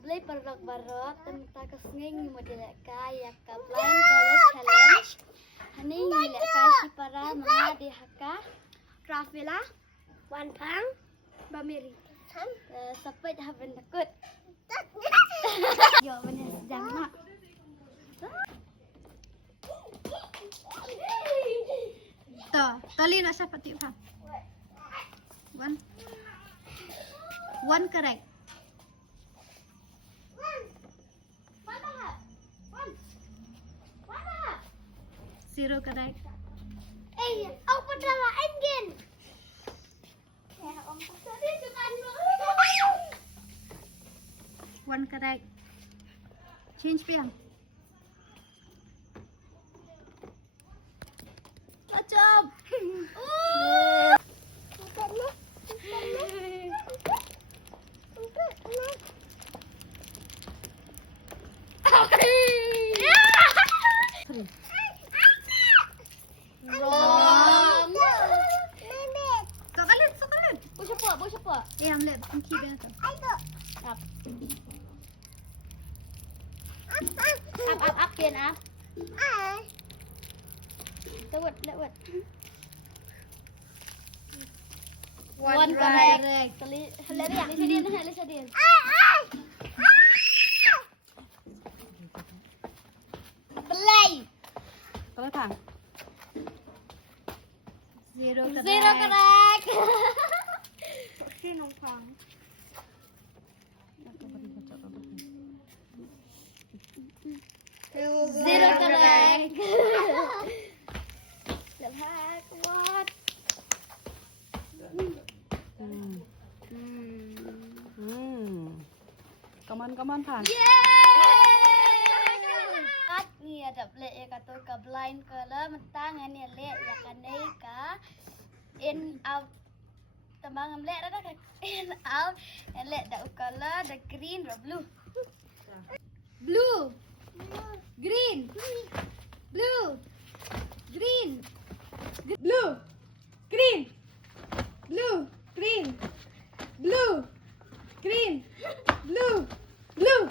beli barok tentang kesenging model kaya blind color challenge. Hani ngilek kasi para mga dihaka Rafaela Wan Pang Bamiri. Sampai haven takut. Yo benar sedang nak. Tali nak siapa tip ha? One correct. Zero correct. Apa dah engine? One correct. Change piang. Good job. Wrong. Sokalit. Buat siapa? Ambil kunci dia tu. Up, Kian, up. Lewat. One correct. Lisa dia. Play. Kalau tak? Zero correct. Zero correct. Okay, no pang. Zero correct. Lebih kuat. Come on, Pan. Ni ada play kata ke blind color mentang ni lek ya kanai ka in out tambang lek dah ka in out lek dah color the green or blue. Blue. Green. Blue. Green. Blue, green, blue, green, blue, green, blue, blue,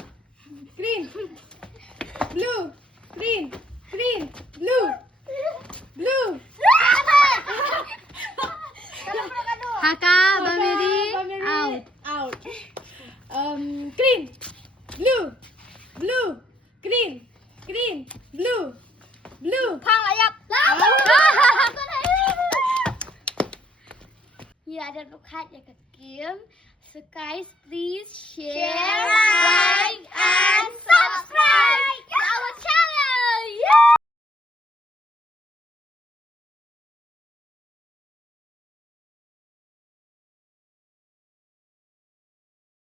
green, blue, green, blue, blue. Haka, Bamiri, out. Green, blue, green, blue, blue. Phang lại nhập. Here ada look hat ya ke game. So guys, please share,